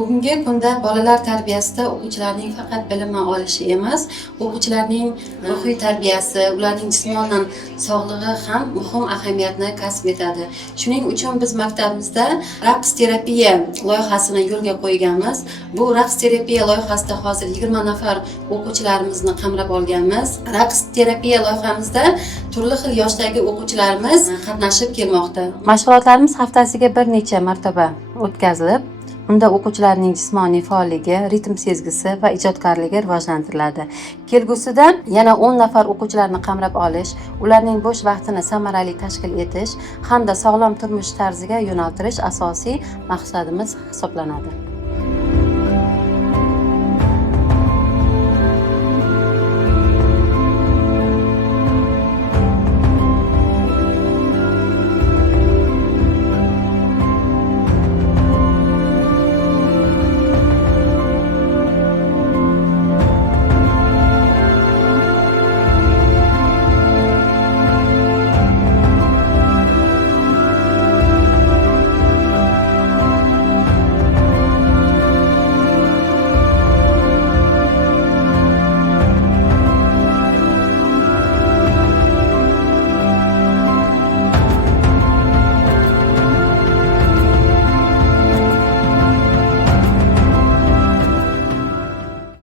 Bugungi kunda bolalar tarbiyasida o'quvchilarning faqat bilim olishi emas, o'quvchilarning ruhiy tarbiyasi, ularning jismonan sog'lig'i ham muhim ahamiyatni kasb etadi. Shuning uchun biz maktabimizda raqs terapiya loyihasini yo'lga qo'yganmiz. Bu raqs terapiya loyihasida hozir 20 nafar o'quvchilarimizni qamrab olganmiz. Raqs terapiya loyihamizda turli xil yoshdagi o'quvchilarimiz qatnashib kelmoqda. Mashg'ulotlarimiz haftasiga bir necha marotaba o'tkazilib, unda o'quvchilarning jismoniy faolligi, ritm sezgisi va ijodkorligi rivojlantiriladi. Kelgusida yana 10 nafar o'quvchilarni qamrab olish, ularning bo'sh vaqtini samarali tashkil etish hamda sog'lom turmush tarziga yo'naltirish asosiy maqsadimiz hisoblanadi.